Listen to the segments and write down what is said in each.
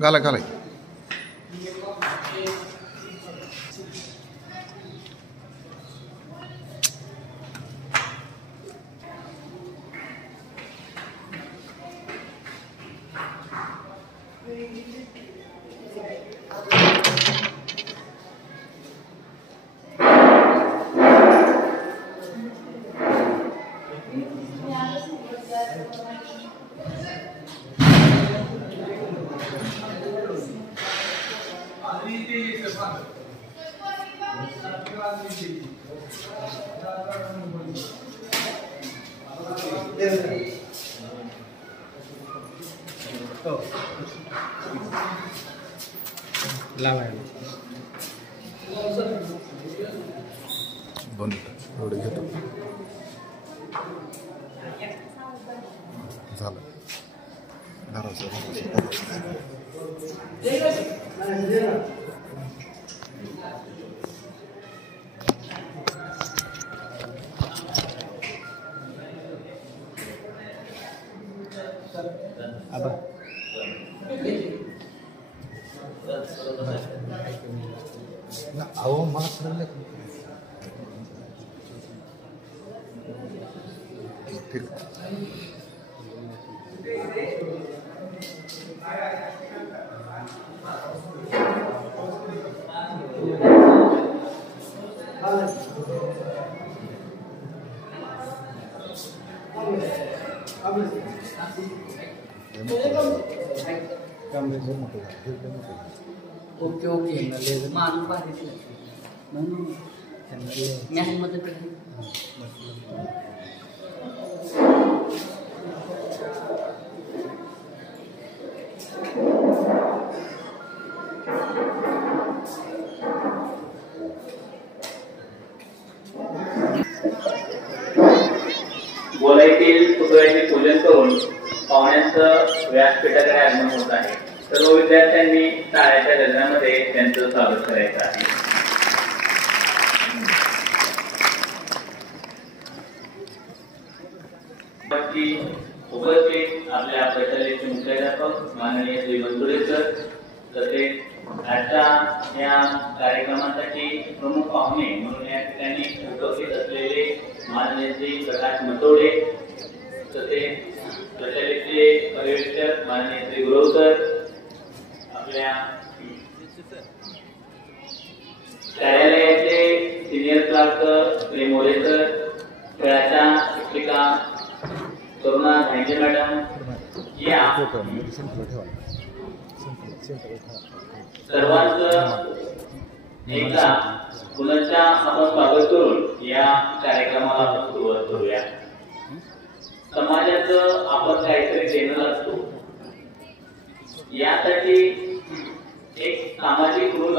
घाला घाला बंद एवढं घेतो झालं अहो मला ठरलं ठीक ओके ओके मानू पाहिजे म्हणून मदत बोलायतील पुतळ्याचे पूजन करून पाहुण्यांचं व्यासपीठाकडे आगमन होत आहे. सर्व विद्यार्थ्यांनी टाळ्याच्या गजरामध्ये त्यांचं स्वागत करायचं आहे. उपस्थित आपल्या प्रशालेचे मुख्याध्यापक माननीय श्री बनसोडे सर तसेच आजच्या या कार्यक्रमासाठी प्रमुख पाहुणे म्हणून या ठिकाणी उपस्थित असलेले माननीय श्री प्रकाश मतोडे तसेच प्रशालेचे पर्यवेक्षक माननीय श्री गुरव सर आपल्या कार्यालयाचे senior clerk Shri More sir खेळाच्या शिक्षिका करुणा धांजे मॅडम या सर्वांचं एकदा पुनश्चा आपण स्वागत करून या कार्यक्रमाला आपण सुरुवात करूया. समाजाचं आपण काहीतरी देणं असतो यासाठी एक सामाजिक ऋण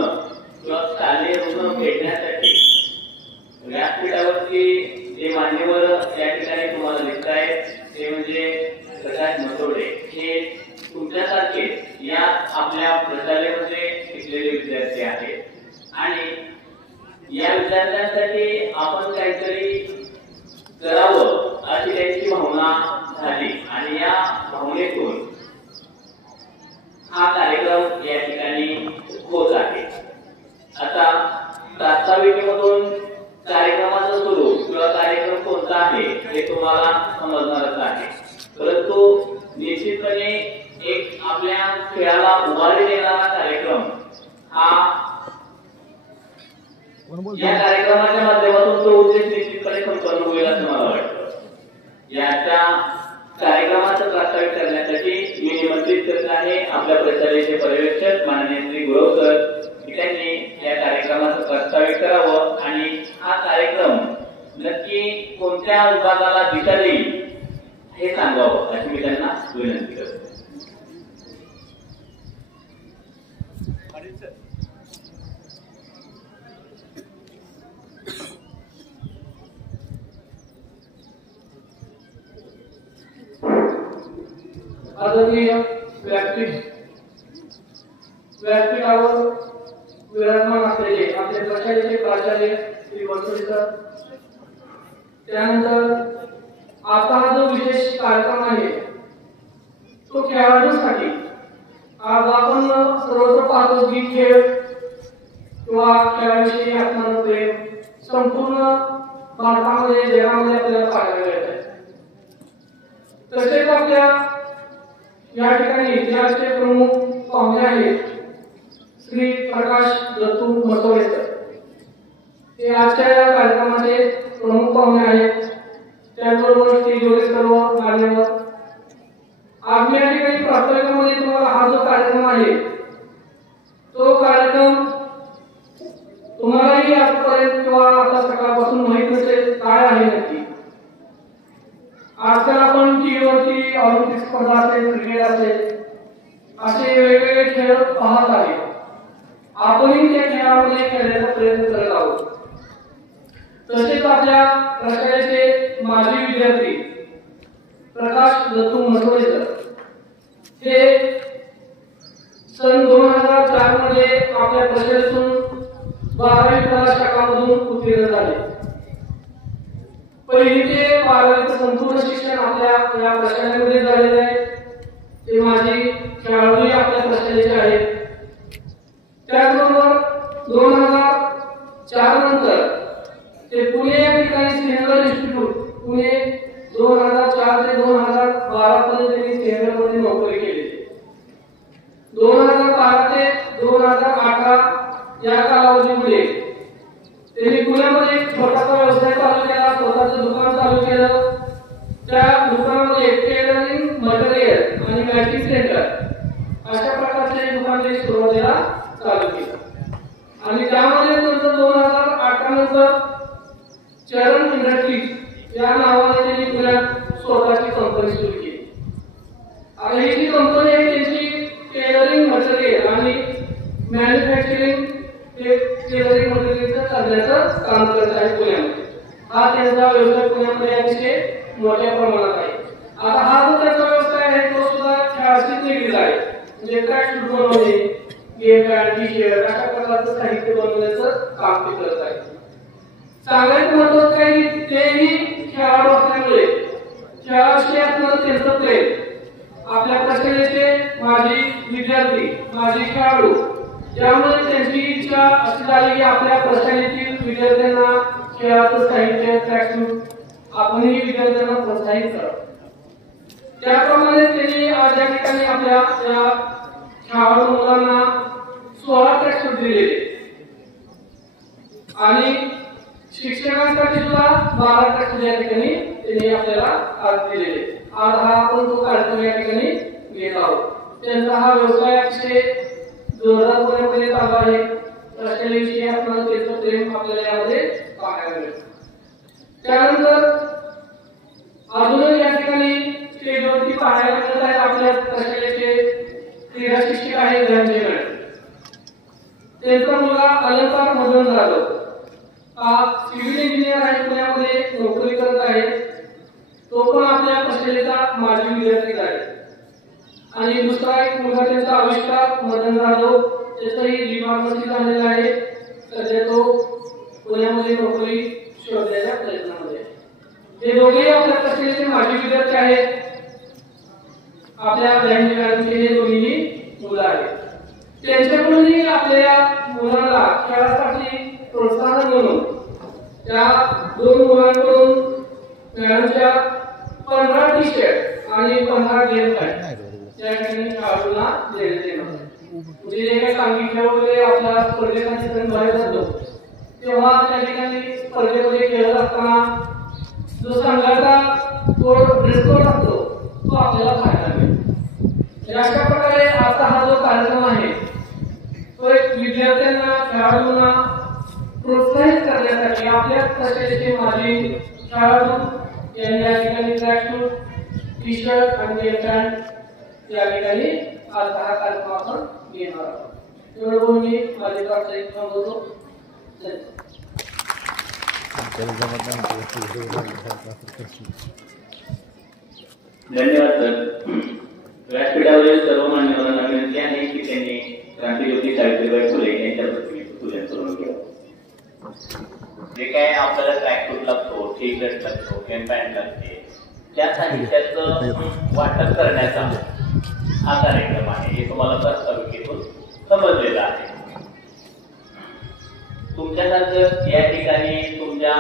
किंवा शालेय ऋण फेडण्यासाठी व्यासपीठावरती जे मान्यवर या ठिकाणी तुम्हाला दिसत आहेत ते म्हणजे प्रकाश मतोडे हे तुमच्यासारखे या आपल्या प्रशालेमध्ये शिकलेले विद्यार्थी आहेत आणि या विद्यार्थ्यांसाठी आपण काहीतरी करावं अशी त्यांची भावना झाली आणि या भावनेतून हा कार्यक्रम या ठिकाणी होत आहे. आता प्रास्ताविकेमधून कार्यक्रमाचं स्वरूप किंवा कार्यक्रम कोणता आहे हे तुम्हाला समजणारच आहे, परंतु निश्चितपणे एक आपल्या खेळाला उभारी देणारा कार्यक्रम हा या कार्यक्रमाच्या माध्यमातून तो उद्देश निश्चितपणे संपन्न होईल असं मला वाटतं. याच्या कार्यक्रमाचं प्रास्ताविक करण्यासाठी मी निमंत्रित करत आहे आपल्या प्रशालेचे पर्यवेक्षक माननीय श्री गुरव सर. त्यांनी या कार्यक्रमाचं प्रास्ताविक करावं आणि हा कार्यक्रम नक्की कोणत्या विभागाला दिशा देईल ठरवावं अशी मी त्यांना विनंती करतो. आदरणीय व्यासपीठावर विराजमान असलेले आपले प्रशालेचे प्राचार्य श्री वरसोडे सर, त्यानंतर आता हा जो विशेष कार्यक्रम आहे तो खेळाडूंसाठी. आज आपण सर्वत्र पाहतो की खेळ किंवा खेळाविषयी असणारं प्रेम संपूर्ण भारतामध्ये जगामध्ये आपल्याला पाहायला मिळत आहे. तसेच आपल्या या ठिकाणी इतिहासाचे प्रमुख पाहुणे आहेत श्री प्रकाश दत्तू मसोळे सर. हे आजच्या या कार्यक्रमाचे प्रमुख पाहुणे आहेत. त्याचबरोबर स्टेजवर सर्व मान्यवर. आज मी या ठिकाणी प्रास्ताविकामध्ये तुम्हाला हा जो कार्यक्रम आहे तो कार्यक्रम तुम्हालाही आजपर्यंत किंवा आता सकाळपासून माहित नसेल काय आहे नक्की. आजकाल आपण टीव्हीवरती ऑलिम्पिक स्पर्धा असेल, क्रिकेट असेल, असे वेगवेगळे खेळ पाहत आहे. आपणही त्या खेळामध्ये खेळण्याचा प्रयत्न करत आहोत. तसेच आपल्या प्रशालेचे माजी विद्यार्थी प्रकाश दत्तू मसोळे सर हे सन 2004 मध्ये आपल्या प्रशालेतून 12वी कला शाखामधून उत्तीर्ण झाले. पहिली ते 12वीचं संपूर्ण शिक्षण आपल्या या प्रशालेमध्ये झालेलं आहे. ते माझे खेळाडूही आपल्या प्रशालेचे आहेत. त्याचबरोबर 2004 नंतर ते पुणे या ठिकाणी सिंहगड इन्स्टिट्यूट पुणे 2004 ते 2012 पर्यंत त्यांनी सिंहगडमध्ये नोकरी केली. 2012 ते 2018 या कालावधीमध्ये त्यांनी पुण्यामध्ये एक छोटासा व्यवसाय चालू केला, स्वतःचं दुकान चालू केलं. त्या दुकानामध्ये टेलरिंग मटेरियल आणि मॅचिंग सेंटर अशा प्रकारचे दुकान त्यांनी सुरुवातीला चालू केलं. आणि त्यामध्ये नंतर 2018 नंतर चरण इंडस्ट्रीज या नावाने त्यांनी पुण्यात स्वतःची कंपनी सुरू केली. आणि ही जी कंपनी आहे त्यांची टेलरिंग मटेरियल आणि मॅन्युफॅक्चरिंग टेलरिंग मटेरियलचं करण्याचं काम करत आहे पुण्यामध्ये. हा त्यांचा व्यवसाय पुण्यामध्ये अतिशय मोठ्या प्रमाणात आहे. आता हा जो त्यांचा व्यवसाय आहे तो सुद्धा खेळाशी निगडीत आहे. म्हणजे ट्रॅक शूट बनवणे, गेम पॅड, टी शर्ट अशा प्रकारचं साहित्य बनवण्याचं काम ते करत आहे. सांगायचं महत्वाचं काही तेही खेळाडू असल्यामुळे खेळाविषयी असणारं त्यांचं प्रेम आपल्या प्रशालेचे माजी विद्यार्थी, माजी खेळाडू, त्यामुळे त्यांची इच्छा अशी झाली की आपल्या प्रशालेतील विद्यार्थ्यांना खेळाचं साहित्य ट्रॅकसूट आपणही विद्यार्थ्यांना प्रोत्साहित करावं. त्याप्रमाणे त्यांनी आज या ठिकाणी आपल्या या खेळाडू मुलांना 16 ट्रॅकसूट दिलेले आणि शिक्षकांसाठी सुद्धा 12 ट्रॅकसूट या ठिकाणी त्यांनी आपल्याला आज दिलेले. आज हा आपण तो कार्यक्रम या ठिकाणी घेत आहोत. त्यांचा हा व्यवसाय अतिशय जोरदारपणे चालू आहे. प्रशालेविषयी असणारं त्याचं प्रेम आपल्याला यामध्ये पाहायला मिळतं. त्यानंतर अजूनही या ठिकाणी स्टेजवरती पाहायला मिळत आहेत आपल्या प्रशालेचे क्रीडा शिक्षक आहेत ध्यानजी मॅडम. त्यांचा मुलगा अलंकार मधून जाधव हा सिव्हिल इंजिनियर आहे, पुण्यामध्ये नोकरी करत आहे. तो पण आपल्या प्रशालेचा माजी विद्यार्थी आहे. आणि दुसरा एक मुलगा त्यांचा आविष्कार मदन जाधव, त्याचंही डिपार्टमेंट झालेला आहे. सध्या तो पुण्यामध्ये नोकरी शोधण्याच्या प्रयत्नामध्ये आहे. हे दोघेही आपल्या प्रशालेचे माजी विद्यार्थी आहेत. आपल्या ध्यानजी मॅडमचे हे दोन्ही मुलं आहेत. त्यांच्याकडूनही आपल्या मुलांना खेळासाठी प्रोत्साहन म्हणून त्या 2 मुलांकडून मॅडमच्या 15 टी शर्ट आणि 15 गेम पॅड त्या ठिकाणी खेळाडूंना देण्यात येणार. म्हणजे जे काही सांगितलं वगैरे आपल्या स्पर्धेसाठी बाहेर जातो तेव्हा त्या ठिकाणी स्पर्धेमध्ये खेळत असताना जो संघाचा ड्रेस कोड असतो तो आपल्याला पाहायला मिळेल. अशा प्रकारे आता हा जो कार्यक्रम आहे तो एक विद्यार्थ्यांना, खेळाडूंना प्रोत्साहित करण्यासाठी आपल्या प्रशालेचे माजी खेळाडू यांनी या ठिकाणी ट्रॅकसूट टी शर्ट आणि नेल पॅन्ट या ठिकाणी आज हा कार्यक्रम आपण घेणार आहोत। एवढं बोलून मी माझे प्रास्ताविक थांबवतो। धन्यवाद सर। व्यासपीठावरील सर्व मान्यवरांना विनंती आहे की त्यांनी क्रांतिज्योती सावित्रीबाई फुले यांच्या प्रतिमेचं पूजन करून घ्यावं। जे काय आपल्याला ट्रॅक सूट लागतो, टी शर्ट लागतो, पॅन्ट लागते, त्या साहित्याचं वाटप करण्याचा हा कार्यक्रम आहे हे तुम्हाला प्रास्ताविकेतून समजलेलं आहे। तुमच्यासारखं या ठिकाणी तुमच्या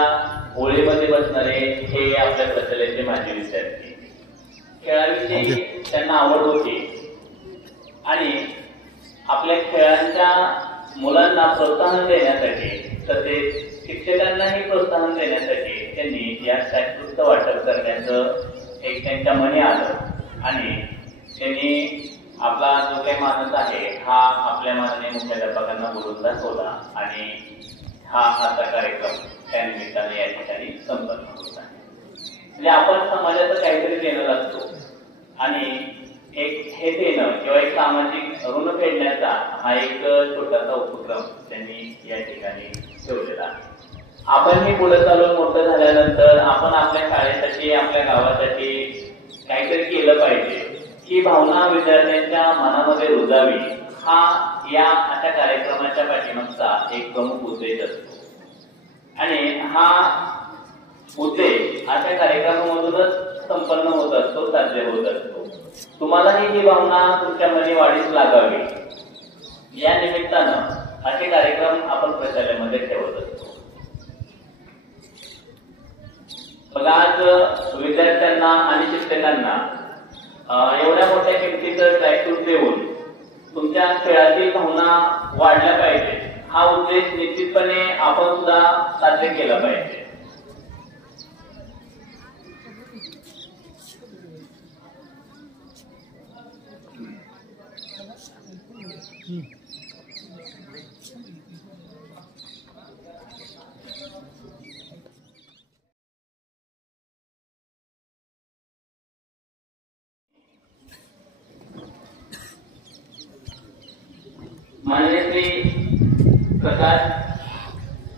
होळीमध्ये बसणारे हे आपल्या प्रशालेचे माजी विद्यार्थी, खेळाविषयी त्यांना आवड होती आणि आपल्या खेळांच्या मुलांना प्रोत्साहन देण्यासाठी तसेच शिक्षकांनाही प्रोत्साहन देण्यासाठी त्यांनी या ट्रॅकसूटचं वाटप करण्याचं एक त्यांच्या मनी आलं आणि त्यांनी आपला जो काही माणूस आहे हा आपल्या माननीय मुख्याध्यापकांना बोलून दाखवला आणि हा आजचा कार्यक्रम त्या निमित्ताने या ठिकाणी संपन्न होत आहे। म्हणजे आपण समाजाचं काहीतरी देणं लागतो आणि एक हे देणं किंवा एक सामाजिक ऋण फेडण्याचा हा एक छोटासा उपक्रम त्यांनी या ठिकाणी ठेवलेला आहे। आपणही पुढे चालून मोठं झाल्यानंतर आपण आपल्या शाळेसाठी आपल्या गावासाठी काहीतरी केलं पाहिजे ही भावना विद्यार्थ्यांच्या मनामध्ये रुजावी हा या अशा कार्यक्रमाच्या पाठीमागचा एक प्रमुख उद्देश असतो आणि हा उद्देश अशा कार्यक्रमामधूनच संपन्न होत असतो, साध्य होत असतो। तुम्हालाही ही भावना तुमच्या मनी वाढीस लागावी या निमित्तानं असे कार्यक्रम आपण प्रशालेमध्ये ठेवत असतो। बघा आज विद्यार्थ्यांना आणि शिक्षकांना एवढ्या मोठ्या किमतीचं ट्रॅकसूट देऊन तुमच्या खेळातील भावना वाढल्या पाहिजे हा उद्देश निश्चितपणे आपण सुद्धा साध्य केला पाहिजे। माननीय श्री प्रकाश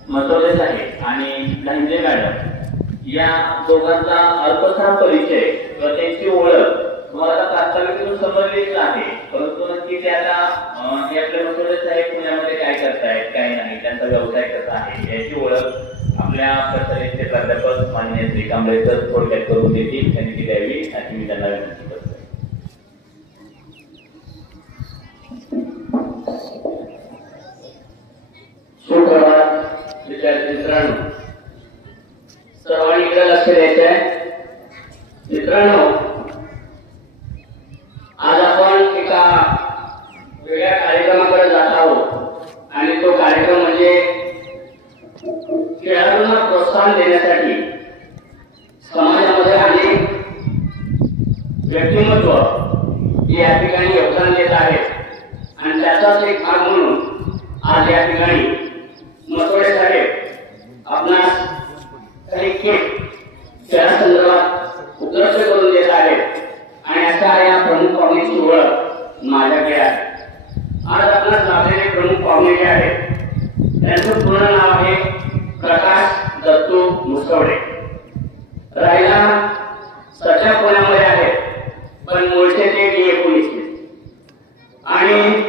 मसोले साहेब आणि लहिंजे मॅडम या दोघांचा अल्पसा परिचय किंवा त्यांची ओळख तुम्हाला प्रास्ताविकेतून समजलेलीच आहे, परंतु नक्की ते आता हे आपले मसोले साहेब पुण्यामध्ये काय करतायत काय नाही, त्यांचा व्यवसाय कसा आहे याची ओळख आपल्या प्रशालेचे प्राध्यापक माननीय श्री कांबळे सर थोडक्यात करून देतील, त्यांनी ती द्यावी अशी मी त्यांना विनंती करतो। सुप्रभात विद्यार्थी मित्रांनो, सर्वांनी इकडे लक्ष द्यायचं आहे। मित्रांनो, आज आपण एका वेगळ्या कार्यक्रमाकडे जात आहोत आणि तो कार्यक्रम म्हणजे खेळाडूंना प्रोत्साहन देण्यासाठी समाजामध्ये अनेक व्यक्तिमत्व या ठिकाणी योगदान देत आहेत आणि त्याचाच एक भाग म्हणून आज या ठिकाणी मसोळे साहेब आपणास काही किट खेळासंदर्भात उपलब्ध करून देत आहेत आणि अशा या प्रमुख पाहुण्याची ओळख माझ्याकडे आहे। आज आपणास लाभलेले प्रमुख पाहुणे जे आहेत त्यांचं पूर्ण नाव आहे प्रकाश दत्तू मुसवडे। राहिला सध्या पुण्यामध्ये आहेत पण मूळचे ते D19 आणि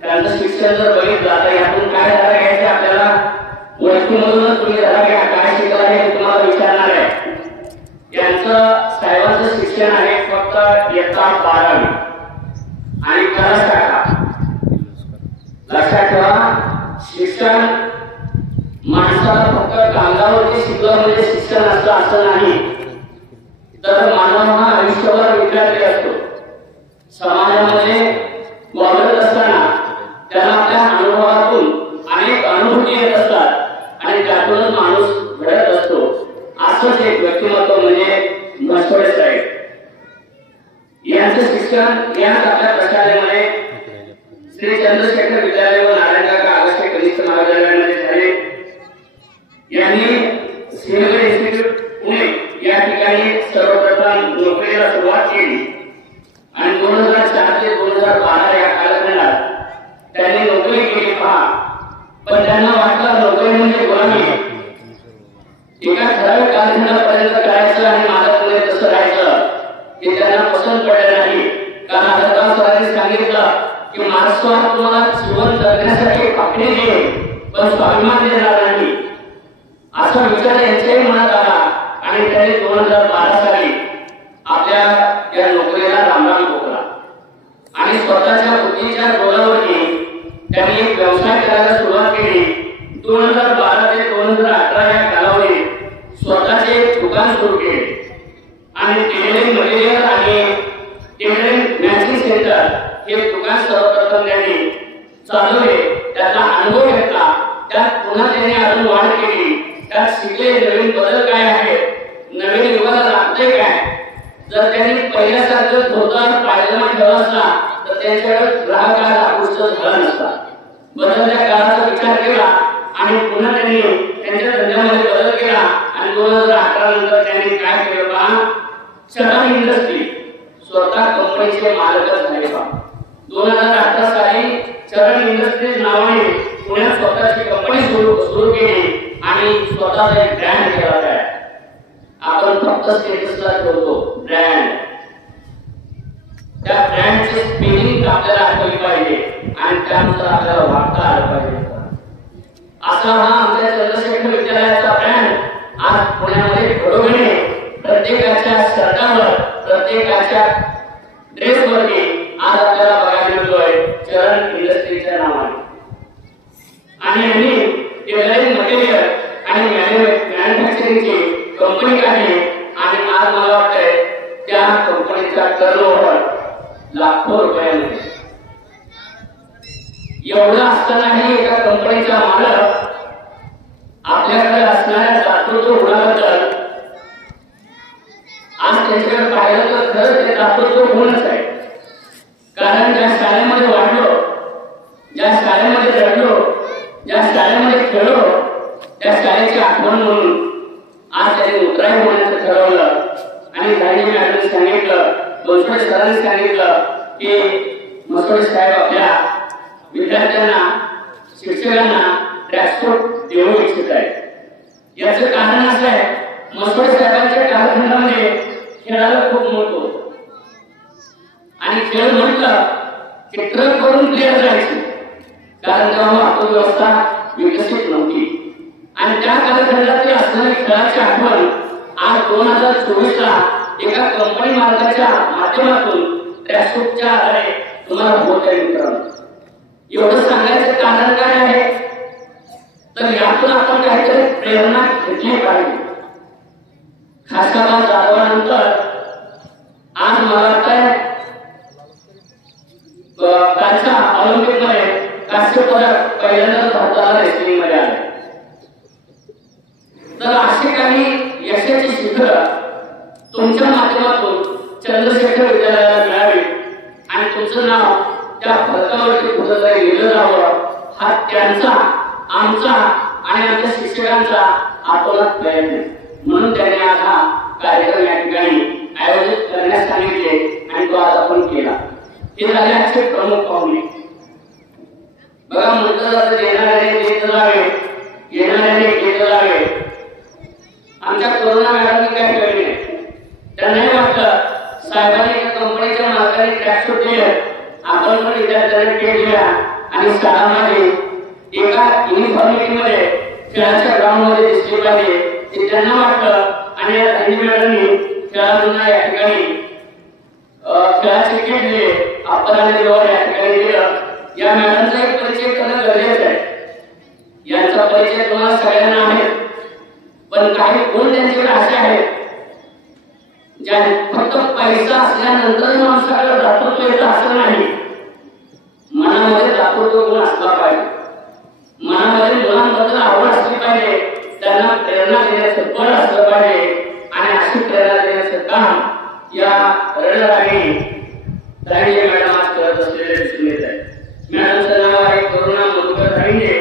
त्यांचं शिक्षण जर बघितलं तर यातून काय धडा घ्यायचं आपल्याला वस्तूमधूनच तुम्ही धडा घ्या, काय शिकला हे तुम्हाला विचारणार आहे। यांचं साहेबांचं शिक्षण आहे फक्त इयत्ता 12वी आणि खरंच टाका लक्षात ठेवा, शिक्षण माणसाला फक्त कागदावरती शिकलं म्हणजे शिक्षण असतं असं नाही, तर मानव हा आयुष्यभर विद्यार्थी असतो। समाजामध्ये वावरत असताना त्याला आपल्या अनुभवातून अनेक अनुभूती येत असतात आणि त्यातूनच माणूस घडत असतो। असंच एक व्यक्तिमत्व म्हणजे मसोळे साहेब यांचं शिक्षण या आपल्या प्रशालेमध्ये श्री चंद्रशेखर विद्यालय व नारायणगाव आगष्टे कनिष्ठ महाविद्यालयामध्ये झाले। यांनी सिनेमा इन्स्टिट्यूट पुणे या ठिकाणी सर्वप्रथम नोकरीला सुरुवात केली आणि 2004 ते 2012 या कालखंडात त्यांनी नोकरी केली पहा. पण त्यांना वाटलं नोकरी म्हणजे गुलामी. एका ठराविक कालखंडापर्यंत करायचं आणि माझ्यापुढे तसं राहायचं हे त्यांना पसंत पडलं नाही. कारण आता सरांनी सांगितलं की मार्क्सवाद तुम्हाला जीवन जगण्यासाठी पाकडी देईल पण स्वाभिमान देणार नाही, असा विचार यांच्याही मनात आला आणि त्यांनी 2012 साली आपल्या या नोकरीला रामराम ठोकला आणि स्वतःच्या बुद्धीच्या जोरावरती त्यांनी एक व्यवसाय करायला सुरुवात केली. 2012 ते 2018 या कालावधीत स्वतःचे एक दुकान सुरू केले आणि टेलरिंग मटेरियल आणि टेलरिंग मॅचिंग सेंटर हे दुकान सर्वप्रथम त्यांनी चालवले. त्याचा अनुभव घेतला, त्यात पुन्हा त्यांनी अजून वाढ केली, त्यात शिकले नवीन बदल काय आहे, नवीन युगाला लागतंय काय. जर त्यांनी पहिल्यासारखं धोतर पायजमा ठेवला असला तर त्यांच्याकडे ग्राहकाला आकृष्ट झाला नसता. बदलत्या काळाचा विचार केला आणि पुन्हा त्यांनी त्यांच्या धंद्यामध्ये बदल केला आणि 2018 नंतर त्यांनी काय केलं पहा, चरण इंडस्ट्री स्वतः कंपनीचे मालकच झाले पहा. 2018 साली चरण इंडस्ट्रीज नावाने पुण्यात स्वतःची कंपनी सुरू केली आणि स्वतःचा एक ब्रँड केला आहे. आपण फक्त स्टेटसला ठेवतो ब्रँड, त्या ब्रँडची स्पेलिंग आपल्याला आठवली पाहिजे आणि त्यानुसार आपल्याला वागता आलं पाहिजे. असा हा आमच्या चंद्रशेखर विद्यालयाचा ब्रँड आज पुण्यामध्ये घडोघडी प्रत्येकाच्या शर्टावर प्रत्येकाच्या ड्रेसवरती आज आपल्याला बघायला मिळतोय चरण इंडस्ट्रीच्या नावाने. आणि आम्ही टेलरिंग मटेरियल आणि मॅन्युफॅक्चरिंगची कंपनी काढली आणि आज मला वाटतंय त्या कंपनीचा टर्नओव्हर लाखो रुपयांमध्ये. एवढं असतानाही एका कंपनीचा मालक आपल्याकडे असणाऱ्या दातृत्व गुणाबद्दल आज त्यांच्याकडे पाहिलं तर खरंच ते दातृत्व गुणच आहे. कारण ज्या शाळेमध्ये वाढलो, ज्या शाळेमध्ये रडलो, ज्या शाळेमध्ये खेळलो, त्या शाळेची आठवण म्हणून आज त्यांनी उत्तरायण होण्याचं ठरवलं. आणि गाडी मॅडमने सांगितलं, बनसोडे सरांनी सांगितलं की मसोडे साहेब आपल्या विद्यार्थ्यांना शिक्षकांना ट्रॅन्सपोर्ट देऊ इच्छित आहे. याचं कारण असं आहे, मसोडे साहेबांच्या कालखंडामध्ये खेळाला खूप महत्व होतं आणि खेळ म्हटलं की ट्रक करून प्लेअर जायचे. कारण तेव्हा वाहतूक व्यवस्था विकसित नव्हती आणि त्या कालखंडातील असणारी खेळाची आठवण आज 2024 ला एका कंपनी मालकाच्या माध्यमातून ट्रॅन्सपोर्टच्या आधारे तुम्हाला होत आहे. मित्रांनो, एवढं सांगायचं कारण काय आहे तर यातून आपण काहीतरी प्रेरणा घेतली पाहिजे. खासकरून जाधवानंतर आज मला वाटतंय कालच्या ऑलिम्पिक मध्ये कांस्य पदक पहिल्यांदाच भारताला रेसलिंग मध्ये आले. तर अशी काही यशाची शिखर तुमच्या माध्यमातून चंद्रशेखर विद्यालयाला मिळावी आणि तुमचं नाव त्या फलकावरती कुठंतरी लिहिलं जावं, हा त्यांचा, आमचा आणि आमच्या शिक्षकांचा आतोनात प्रयत्न. म्हणून त्यांनी आज हा कार्यक्रम या ठिकाणी आयोजित करण्यास सांगितले आणि तो आज आपण केला. हे झाले आजचे प्रमुख पाहुणे. बघा, म्हटलं जातं येणाऱ्याने देत जावे, येणाऱ्याने घेत जावे. आमच्या कोरोना मॅडमनी काय केले नाही. त्यांनाही वाटलं साहेबांनी एका कंपनीच्या मालकाने ट्रॅक्टर दिलं, आपण पण विद्यार्थ्यांना खेळ दिला आणि शाळामध्ये एका युनिफॉर्मिटीमध्ये खेळाच्या ग्राउंड मध्ये दिसली पाहिजे ते त्यांना वाटलं. आणि या दांडी मॅडमनी खेळाडूंना या ठिकाणी खेळाचे किट दिले, अपराने जवळ या ठिकाणी दिलं. या मॅडमचा एक परिचय करणं गरजेचं आहे. यांचा परिचय तुम्हाला सगळ्यांना आहे, पण काही गुण त्यांच्याकडे असे आहेत ज्या फक्त पैसा असल्यानंतर माणसाकडे दातृत्व येतं असं नाही. मनामध्ये दातृत्व गुण असला पाहिजे, मनामध्ये मुलांबद्दल आवड असली पाहिजे, त्यांना प्रेरणा देण्याचं बळ असलं पाहिजे आणि अशी प्रेरणा देण्याचं काम या रणरागिणी दांडे मॅडम आज करत असलेले दिसून येत आहे. मॅडमचं नाव आहे करुणा मधुकर दांडे.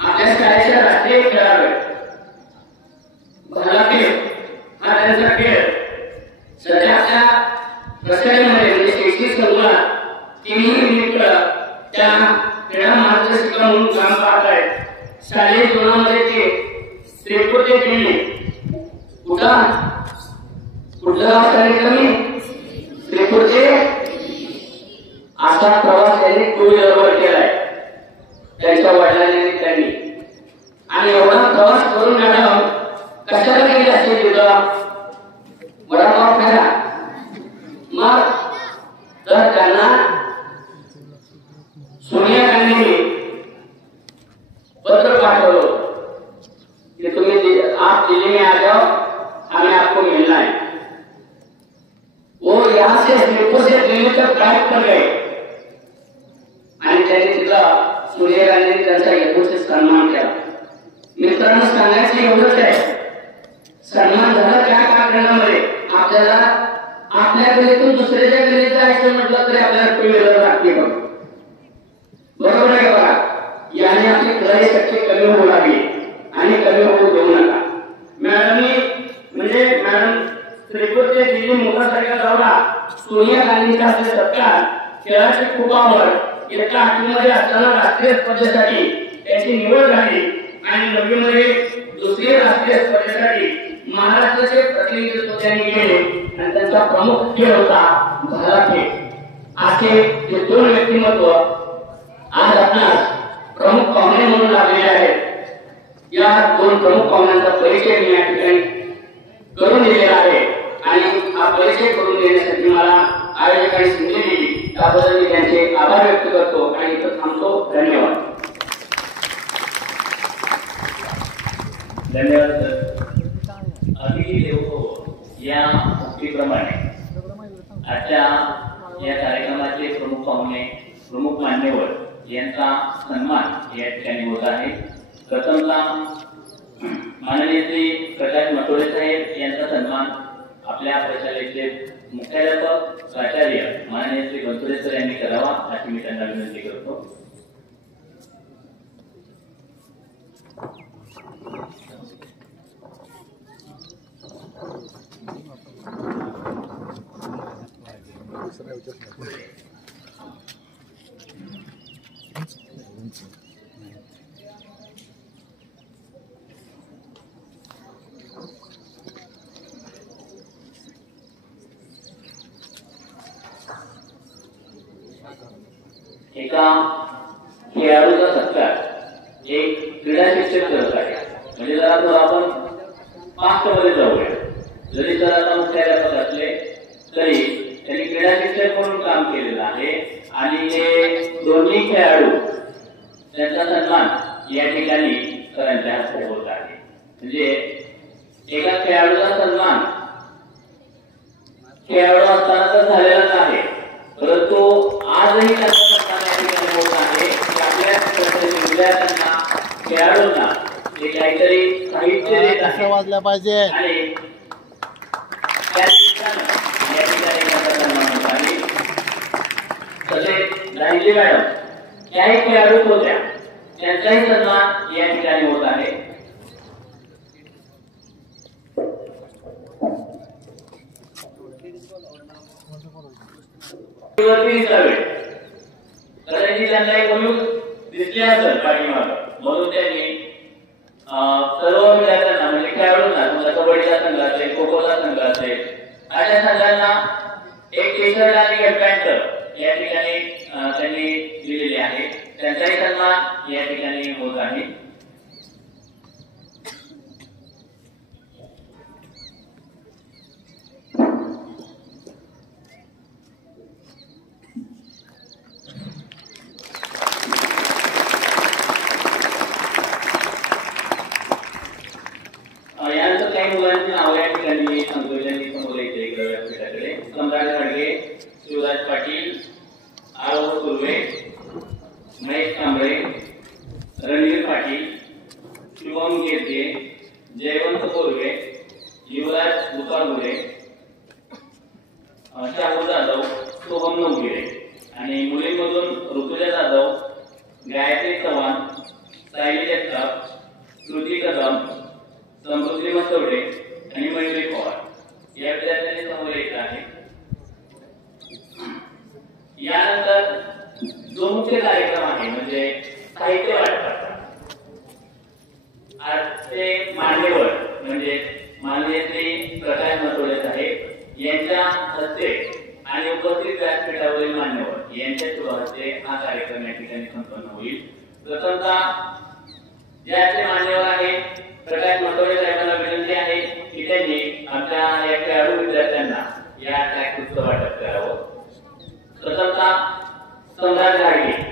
आपल्या शाळेच्या राष्ट्रीय खेळाडू भाला खेळ हा त्यांचा खेळ. सध्या प्रशासनामध्ये म्हणजे शैक्षणिक संकुलात तिन्ही मित्र त्या क्रीडा मार्गदर्शिका म्हणून काम पाहत आहेत. शालेय जीवनामध्ये ते श्रीपुर ते दिल्ली कुठलं गाव चालेल कमी श्रीपुर ते असा प्रवास त्यांनी 2 व्हीलरवर केलाय त्यांच्या वडिलांनी त्यांनी. आणि एवढा प्रवास करून मॅडम कशाला गेले असेल तिथं वडापाव खायला. मग तर त्यांना सोनिया गांधींनी पत्र पाठवलं कि तुम्ही आप दिल्ली में आ जाओ, हमें आपको मिलना है. वो यहाँ से श्रीपुर से दिल्ली तक ड्राइव कर गए आणि त्यांनी तिथला सोनिया गांधींनी त्यांचा यथोचित सन्मान केला. मित्रांनो सांगायचं एवढंच आहे, सन्मान झाला त्या कारणामध्ये आपल्याला आपल्या गलीतून दुसऱ्याच्या गलीत जायचं म्हटलं तरी आपल्याला 2 व्हीलर लागते बरोबर आहे बघा. याने आपली क्राईम शक्ती कमी होऊ लागली आणि कमी होऊ देऊ नका. मॅडम श्रीपुर ते दिल्ली मोटरसायकल दौरा सोनिया गांधींचा सत्कार खेळाची खूप आवड. एका 8वीमध्ये असताना राष्ट्रीय स्पर्धेसाठी त्यांची निवड झाली आणि 9वीमध्ये दुसरी राष्ट्रीय स्पर्धेसाठी महाराष्ट्राचे प्रतिनिधित्व त्यांनी केले आणि त्यांचा प्रमुख खेळ होता भालाफेक. असे जे 2 व्यक्तिमत्व आज आपणास प्रमुख पाहुणे म्हणून लाभलेले आहेत. या 2 प्रमुख पाहुण्यांचा परिचय मी या ठिकाणी करून दिलेला आहे आणि हा परिचय करून देण्यासाठी मला आयोजकांनी संधी दिली त्याबद्दल मी त्यांचे आभार व्यक्त करतो आणि इथं थांबतो. धन्यवाद. धन्यवाद सर. अभिजित देवको या उक्तीप्रमाणे आजच्या या कार्यक्रमाचे प्रमुख पाहुणे प्रमुख मान्यवर यांचा सन्मान या ठिकाणी होत आहे. प्रथमतः माननीय श्री प्रकाश मटोळे साहेब यांचा सन्मान आपल्या प्रशालेचे मुख्याध्यापक प्राचार्य माननीय श्री बनसोडे सर यांनी करावा अशी मी त्यांना विनंती करतो. एका खेळाडूचा सत्कार एक क्रीडा शिक्षक करत आहे. म्हणजे जरा थोडं आपण पास्टमध्ये जाऊया. जरी सर आता मुख्याध्यापक असले तरी त्यांनी क्रीडा शिक्षक म्हणून काम केलेलं आहे आणि हे दोन्ही खेळाडू त्यांचा सन्मान या ठिकाणी सरांच्या हस्ते होत आहे. म्हणजे एका खेळाडूचा सन्मान खेळाडू असताना तर झालेलाच आहे, परंतु आजही त्यांचा सन्मान या ठिकाणी होत आहे की आपल्या विद्यार्थ्यांना खेळाडूंना जे काहीतरी साहित्य देत आहे वाजल्या पाहिजे आणि त्या निमित्तानं या ठिकाणी त्यांचा सन्मान होत आहे. तसेच राहिली मॅडम त्याही खेळाडूच होत्या, त्यांचाही सन्मान या ठिकाणी होत आहे. कदाचित त्यांना एक प्रमुख दिसले असेल पाठीमाग, म्हणून त्यांनी सर्व विद्यार्थ्यांना म्हणजे खेळाडूंना तुमचा कबड्डीचा संघ असेल, खो खोचा संघ असेल अशा संघांना एक टी शर्ट आणि एक पॅन्ट या ठिकाणी त्यांनी दिलेले आहे. त्यांचाही सन्मान या ठिकाणी होत आहे. यानंतर काही मुलांची नावं या ठिकाणी संतोषांनी समोर येते व्यासपीठाकडे. सम्राट खडगे, शिवराज पाटील, आळव सुर्वे, महेश कांबळे, रणवीर पाटील, शुभम गिरगे, जयवंत बोरगे, युवराज दुपारगुरे, शाहू जाधव, सोहम नवगिरे आणि मुलींमधून ऋतुजा जाधव, गायत्री चव्हाण, सायली जगताप, श्रुती कदम, समृद्धी मसवडे आणि मयुरी पवार या विद्यार्थ्यांनी समोर येत आहे. यानंतर जो मुख्य कार्यक्रम आहे म्हणजे साहित्य वाटप, आज ते मान्यवर म्हणजे माननीय श्री प्रकाश मतोडे साहेब यांच्या हस्ते आणि उपस्थित व्यासपीठावरील मान्यवर यांच्या शुभ हस्ते हा कार्यक्रम या ठिकाणी संपन्न होईल. प्रथमतः ज्याचे मान्यवर आहेत प्रकाश मतोडे साहेबांना विनंती आहे की त्यांनी आमच्या या खेळाडू विद्यार्थ्यांना या ट्रॅकचं वाटप करावं. प्रथमतः सम्राट घाडगे.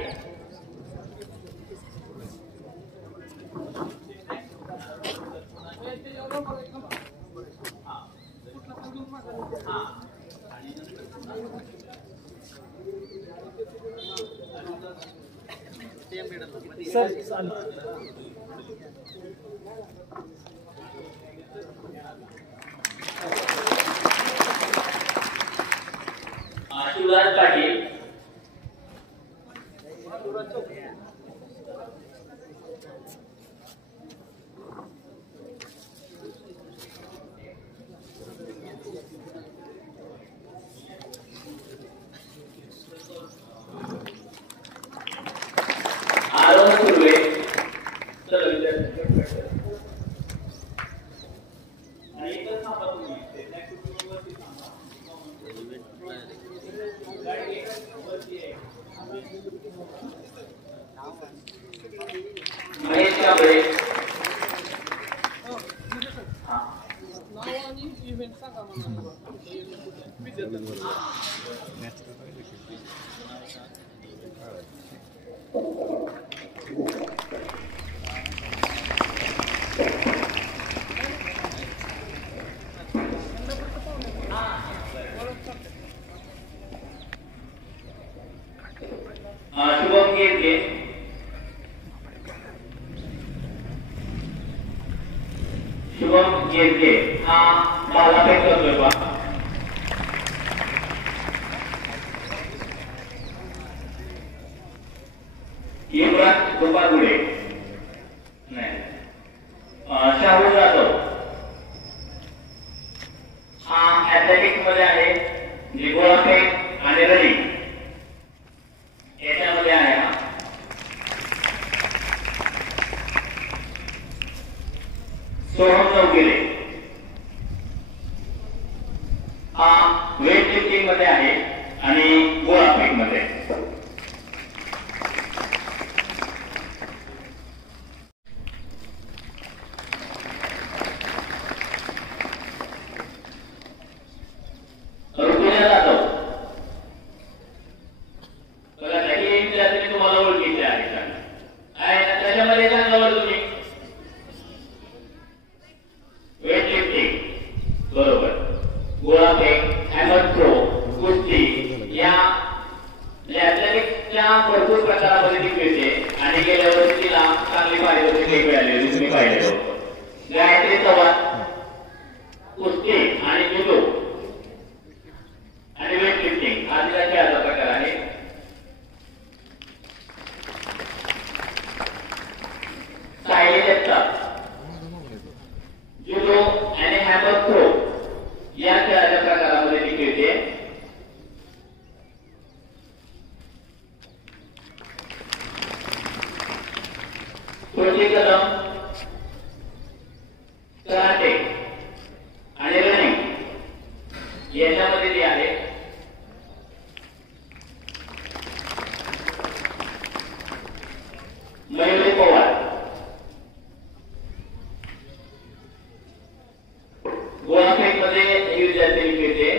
शिवराज पाटील. आरोह सुर्वे. आणि इथं थांबा तुम्ही. महेश कांबळे. शुभम गिरगे. शुभम गिरगे हा भालाफेक करतोय बा. युवराज गोपाळगुडे. नाही. शाहू जाधव हा ऍथलेटिक्स मध्ये आहे. जे गोळाफेक आणि रनिंग याच्यामध्ये आहे. हा सोहम चौगिरे हा वेट लिफ्टिंग मध्ये आहे आणि गोळाफेक मध्ये. ऋतुजा जाधव. बघा काही विद्यार्थी तुम्हाला ओळखीचे आहे का? त्याच्यामध्ये सांगा तुम्ही. वेट लिफ्टिंग बरोबर, गोळाफेक, हॅमर थ्रो, कुस्ती या ऍथलेटिक्सच्या भरपूर प्रकारामध्ये ती खेळते आणि गेल्या वर्षी तिला चांगली पारितोषिके मिळाली. तुम्ही पाहिजे गायत्री चव्हाण कुस्ती आणि जुडो आणि वेट लिफ्टिंग हा तिला खेळाचा प्रकार आहे. सायली जगताप जुडो आणि हॅमर थ्रो या खेळाच्या प्रकारामध्ये ती खेळते. तुळशी कदम कराटे आणि रनिंग याच्यामध्ये ती आहे. मयुरी पवार गोळाफेक मध्ये ही विद्यार्थी खेळते.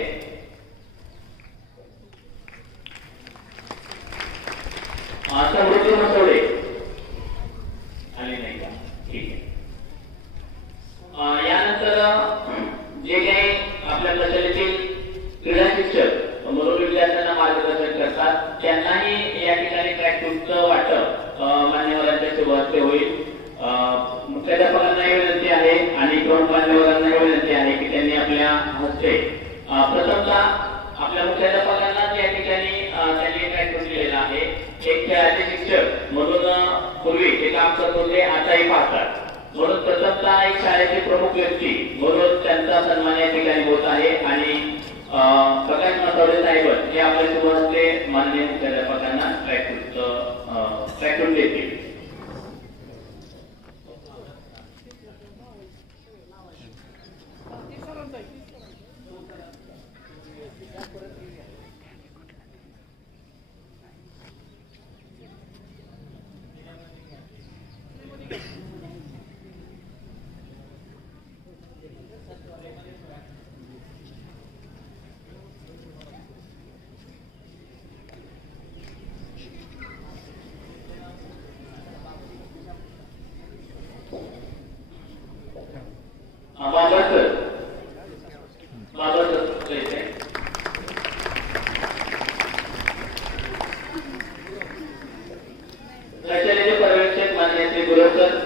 समृद्धी मसोडे आली नाही का? ठीक आहे. यानंतर जे काही आपल्या प्रचलित क्रीडा शिक्षक म्हणून विद्यार्थ्यांना मार्गदर्शन करतात त्यांनाही या ठिकाणी ट्रॅकसूटचं वाटप मान्यवरांच्या शुभ हस्ते होईल. मुख्याध्यापकांनाही विनंती आहे आणि प्रमुख मान्यवरांनाही विनंती आहे की त्यांनी आपल्या हस्ते प्रथमतः आपल्या मुख्याध्यापकांना या ठिकाणी त्यांनी ट्रॅकसूट दिलेला आहे. एक खेळाचे शिक्षक म्हणून पूर्वी ते काम करत होते, आताही पाहतात. म्हणून प्रथमतः एक शाळेचे प्रमुख व्यक्ती म्हणून त्यांचा सन्मान या ठिकाणी होत आहे आणि प्रकाश मतोडे साहेब ते आपल्या शुभ हस्ते माननीय मुख्याध्यापकांना ट्रॅक्टर देतील. प्रशालेचे पर्यवेक्षक मान्य श्री गुरव सर,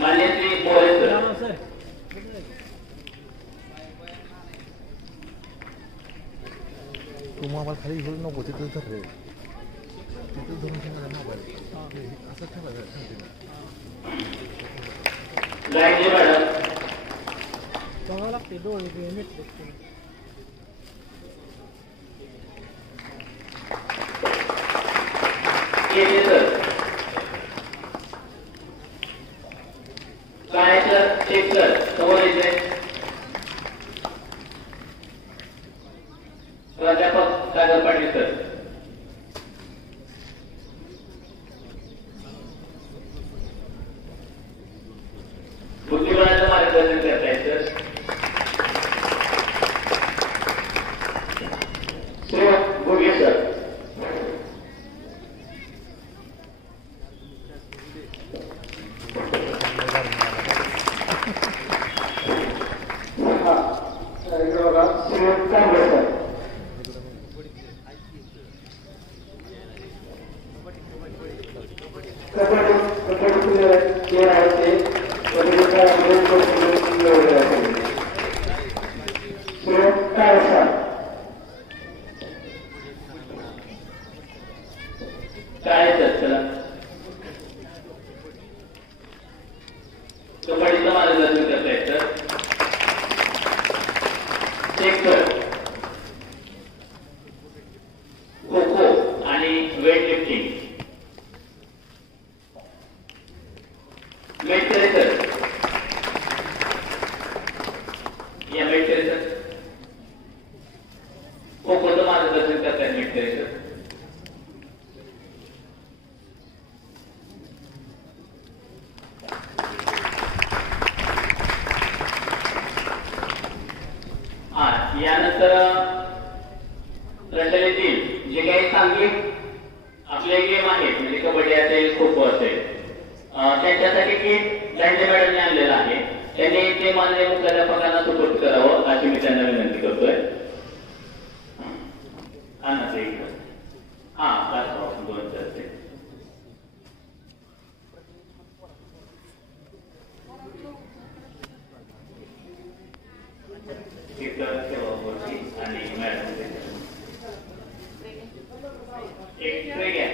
मान्य श्री मोरे सर, तू मोबाईल खाली घेऊ नको, तिथं धर रे, तिथं धरून ठेवायला मोबाईल असं ठेवायचं. गायत्री मॅडम, केजे सर, काय सर, शेख सर, समोर येते. प्राध्यापक सागर पाटील सर, बुद्धिबळाचं मार्गदर्शन करतायत सर. श्री गुगे सर, काय सर, चला कबड्डीचं मार्गदर्शन करतायत सर. शेख सर, खो खो आणि वेट लिफ्टिंग. मेटकरे सर, या मेटकरे सर, खो खोचं मार्गदर्शन करतायत मेटकरे सर. यानंतर प्रशालेतील जे काही सांघिक आपले गेम आहेत, म्हणजे कबड्डी असेल, खो खो असेल, त्यांच्यासाठी किट दांडे मॅडमने आणलेलं आहे. त्यांनी ते माननीय मुख्याध्यापकांना सुपूर्द करावं अशी मी त्यांना विनंती करतोय. दोन चर्चे आणि मॅडम एक ट्रे घ्या.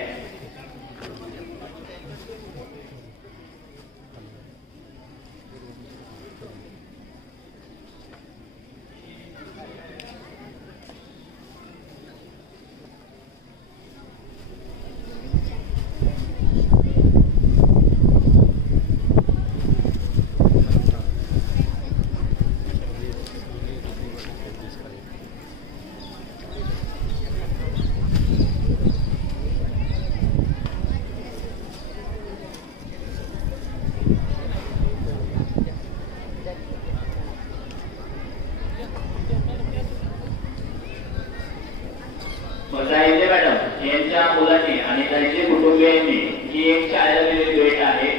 दायजे मॅडम यांच्या मुलांनी आणि त्यांच्या कुटुंबियांनी ही एक शाळेला दिलेली भेट आहे.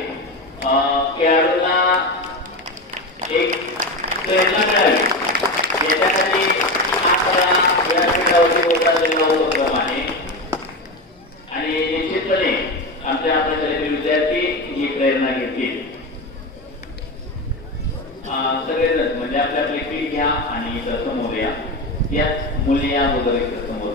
खेळाडूंना एक प्रेरणा मिळावी याच्यासाठी समोर या मुले या वगैरे इकडे समोर.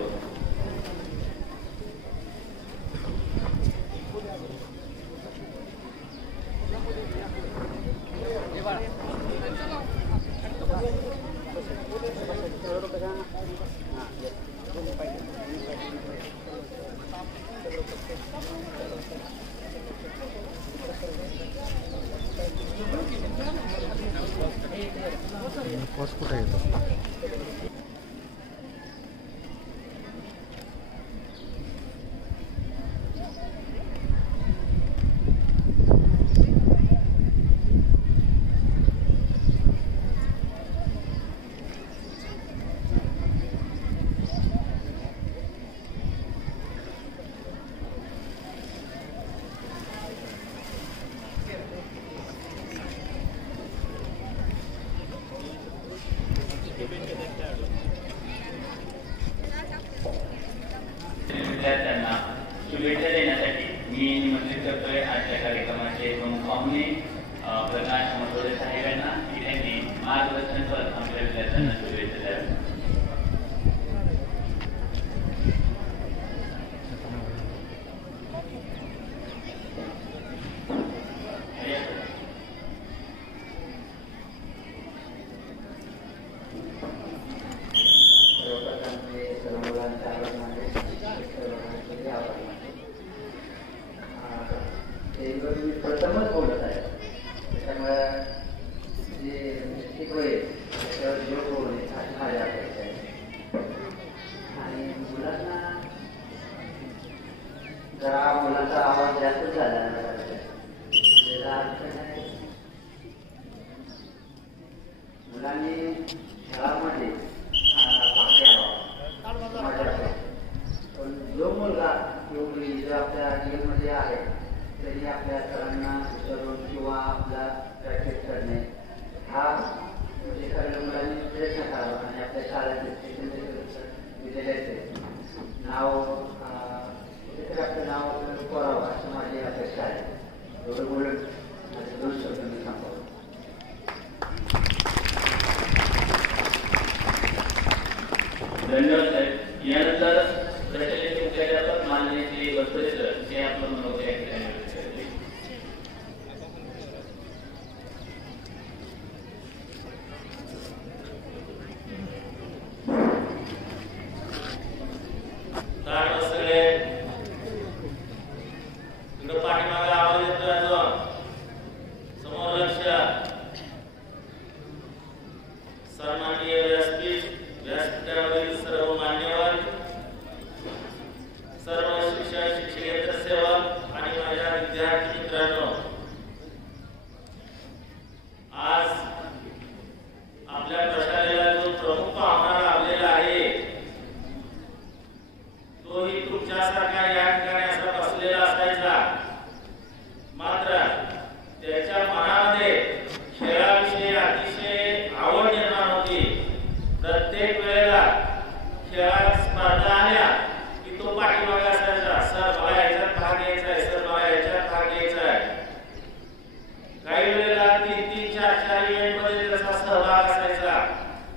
कॉस्ट कुठे येतो? विद्यार्थ्यांना शुभेच्छा देण्यासाठी मी निमंत्रित करतोय आजच्या कार्यक्रमाचे प्रमुख पाहुणे प्रकाश मसोडे साहेबांना की त्यांनी मार्गदर्शन करत आमच्या विद्यार्थ्यांना शुभेच्छा द्याव्या. प्रथमच बोलत आहे त्याच्यामुळे जे निश्चित होईल त्याच्यावर जोर होणे अशी माझी अपेक्षा आहे. आणि मुलांना जरा मुलांचा आवाज जास्त झाला त्याचा अर्थ नाही. मुलांनी खेळामध्ये भाग घ्यावा माझ्या. पण जो मुलगा किंवा मुलगी जो आपल्या गेममध्ये आहे त्यांनी आपल्या सरांना विचारून किंवा आपला प्रॅक्टिस करणे हा एखाद्या मुलांनी प्रयत्न करावा आणि आपल्या शाळेचे विद्यालयाचे नाव कुठेतरी आपलं नाव करावं असं माझी अपेक्षा आहे. एवढं बोलून माझे 2 शब्द मी सांगतो. धन्यवाद साहेब. यानंतर प्रशालेचे मुख्याध्यापक माननीय श्री वसुले सर हे आपलं मनोगत या ठिकाणी व्यक्त करतील. पाठीमागे आवाज येतोय समोर लक्ष. सन्माननीय व्यासपीठावरील सर्व मान्यवर, सर्व शिक्षक शिक्षकेतर सेवक आणि माझ्या विद्यार्थी मित्रांनो, आज आपल्या प्रशालेला जो प्रमुख पाहुणा लाभलेला आहे तोही तुमच्यासारखा या ठिकाणी असा बसलेला असायचा. मात्र त्याच्या मनामध्ये खेळाविषयी अतिशय आवड निर्माण होती. प्रत्येक वेळेला खेळात स्पर्धा आल्या की तो पाठीमागे असायचा. सर मला याच्यात भाग घ्यायचा आहे, सर मला याच्यात भाग घ्यायचा आहे. काही वेळेला 3-3, 4-4 इव्हेंट मध्ये त्याचा सहभाग असायचा.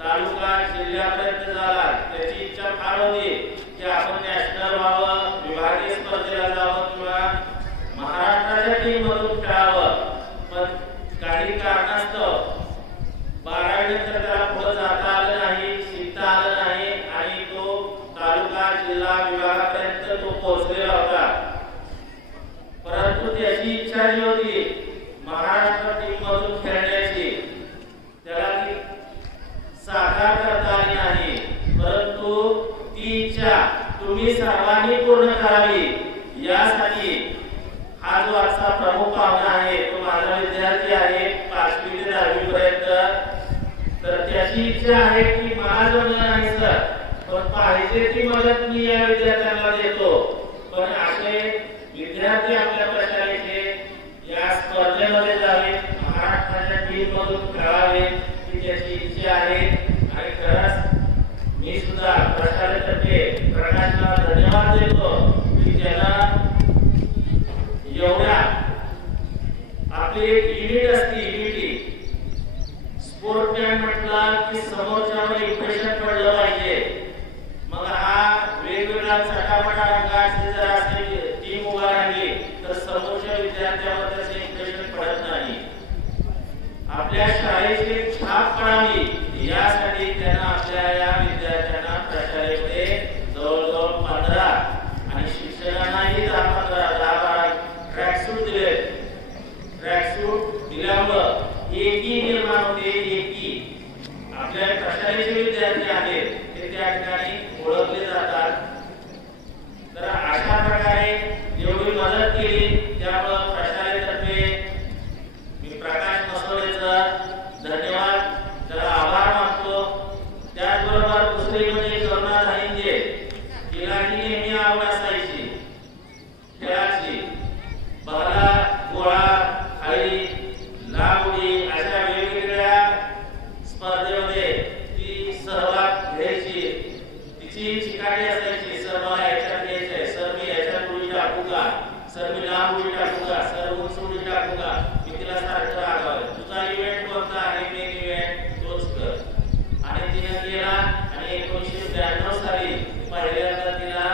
तालुका जिल्ह्यापर्यंत झाला. त्याची इच्छा फार होती की आपण नॅशनल व्हावं, विभागीय स्पर्धेला जावं किंवा महाराष्ट्राच्या टीम मधून खेळावं. पण काही कारणास्तव 12वी नंतर त्याला पुढे जाता आलं नाही, शिकता आलं नाही आणि तो तालुका जिल्हा विभागापर्यंत तो पोहोचलेला होता. परंतु त्याची इच्छा जी होती महाराष्ट्र टीम मधून खेळण्याची, त्याला ती साकार करता आली नाही. परंतु ती इच्छा तुम्ही सर्वांनी पूर्ण करावी यासाठी हा जो आजचा प्रमुख पाहुणा आहे तो माझा विद्यार्थी आहे 5वी ते 10वी पर्यंत. तर त्याची इच्छा आहे की मला जमलं नाही सर, पण पाहिजे ती मदत मी या विद्यार्थ्यांना देतो. पण असे विद्यार्थी आपल्या प्रशालेचे या स्पर्धेमध्ये जावे, महाराष्ट्राच्या टीम मधून खेळावे ही त्याची इच्छा आहे. आणि खरंच मी सुद्धा प्रशालेतर्फे प्रकाशला धन्यवाद देतो की त्याला एवढ्या आपली एक युनिट असते, युनिटी स्पोर्ट मॅन म्हटला की समोरच्यावर इम्प्रेशन दुसरी म्हणजे करुणा धाईंजे, तिलाही नेहमी आवड असायची खेळाची. भाला, गोळा, खाळी, लावडी अशा वेगवेगळ्या स्पर्धेमध्ये ती सहभाग घ्यायची. तिची चिकाटी असायची, सर मला याच्यात घ्यायचंय, सर मी याच्यात उडी टाकू का, सर मी लांब उडी टाकू का, सर उंच उडी टाकू का. मी तिला सारखं रागवलं, तुझा इव्हेंट कोणता आहे, मेन इव्हेंट तोच कर. आणि तिने केला आणि 1992 साली पहिल्यांदा तिला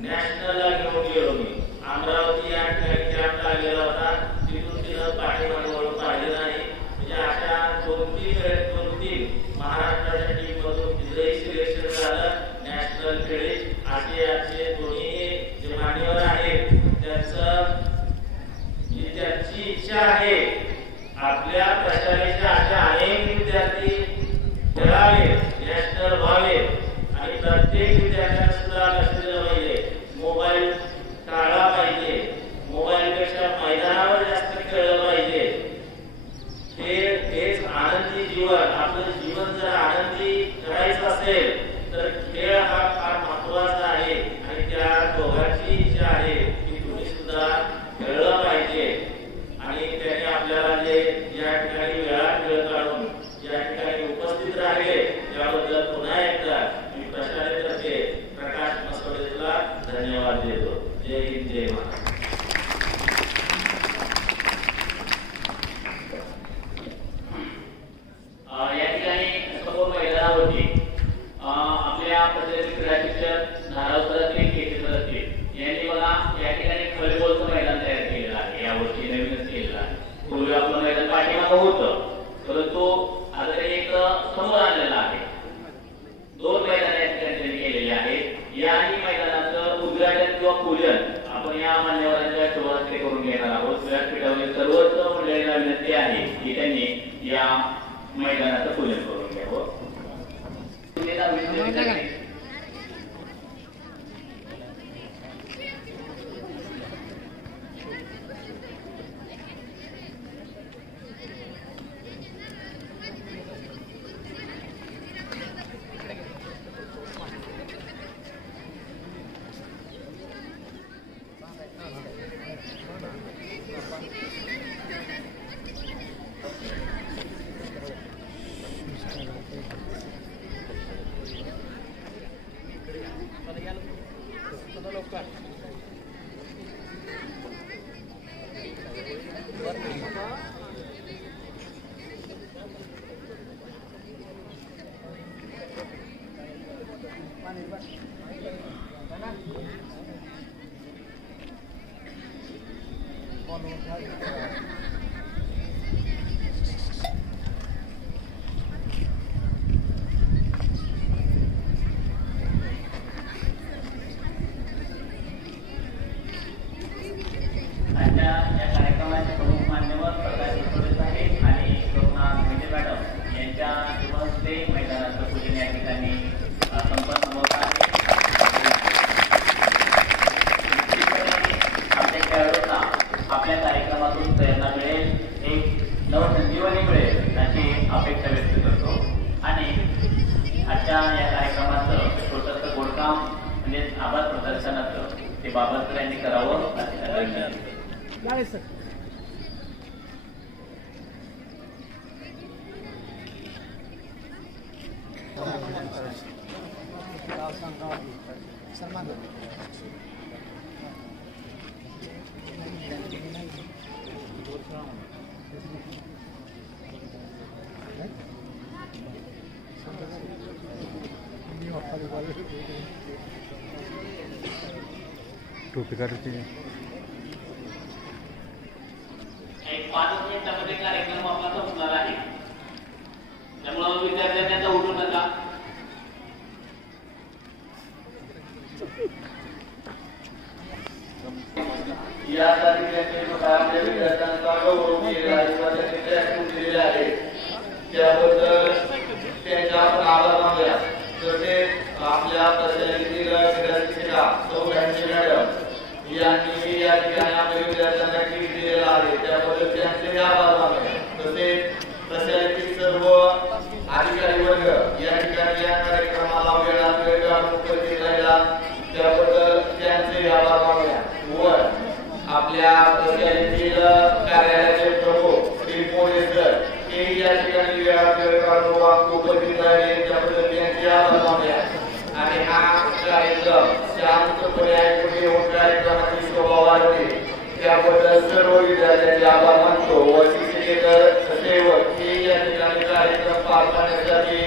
नॅशनलला घेऊन गेलो मी. अमरावती या ठिकाणी कॅम्प लागलेला होता, तिथून तिला पाठीमागे वळून पाहिलं नाही. म्हणजे अशा 2-3 महाराष्ट्राच्या टीम मधून तिचंही सिलेक्शन झालं. नॅशनल खेळी आशियाचे दोन्ही जे मान्यवर आहेत त्यांची इच्छा आहे आपल्या प्रशालेच्या अशा अनेक विद्यार्थी खेळावे, नॅशनल व्हावे. आणि प्रत्येक विद्यार्थ्यांना सुद्धा लक्ष दिलं पाहिजे, मोबाईल टाळला पाहिजे, मोबाईलपेक्षा मैदानावर जास्त खेळलं पाहिजे. हेच आनंदी जीवन. आपलं जीवन जर आनंदी करायचं असेल तर खेळ हा फार महत्वाचा आहे. आणि त्या दोघांची इच्छा आहे की तुम्ही सुद्धा खेळलं पाहिजे. आणि त्याने आपल्याला जे या ठिकाणी वेळात वेळ काढून या ठिकाणी उपस्थित राहिले त्याबद्दल पुन्हा एकदा मी प्रशालेतर्फे प्रकाश मसोडेला धन्यवाद देतो. जय हिंद, जय महाराष्ट्र. या ठिकाणी समोर मैदानावरती आपल्या प्रशालेचे क्रीडा शिक्षक धारावसरातील केशवसरातील यांनी बघा या ठिकाणी व्हॉलीबॉलचं मैदान तयार केलेलं आहे. यावर्षी नवीनच केलेलं आहे. पूर्वी आपलं मैदान पाठीमागं होतं, परंतु आता तरी एक समोर आणलेलं आहे. 2 मैदान या ठिकाणी त्यांनी केलेली आहेत. याही मैदानाचं उद्घाटन किंवा पूजन आपण या मान्यवरांच्या सुरुवातीने करून घेणार आहोत. व्यासपीठावरील सर्वच मंडळींना विनंती आहे की त्यांनी या मैदानाचं पूजन करून घ्यावं. टोपी काढायची. एक 5 मिनिटांमध्ये कार्यक्रम आपला संपणार आहे, त्यामुळे विद्यार्थ्यांना उठू नका. यासाठी त्यांनी विद्यार्थ्यांचा गौरव केलेला आहे, त्याबद्दल त्यांच्या आपण आभार मानूया. तसेच आपल्या प्रशालेतील शिक्षिका सौ मॅडम यांनी या ठिकाणी आपल्या विद्यार्थ्यांना टिप दिलेला आहे, त्याबद्दल त्यांचे आभार मानूया. तसेच प्रशालेतील सर्व अधिकारी वर्ग या ठिकाणी या कार्यक्रमाला यांच्या प्रगती यांची आभार मानूया आणि हा कार्यक्रम शांतपणे ऐकून येऊन कार्यक्रमाची शोभा वाढवली त्याबद्दल सर्व विद्यार्थ्यांचे आभार मानतो व शिक्षकेतर सेवक हे या ठिकाणी कार्यक्रम पार पाडण्यासाठी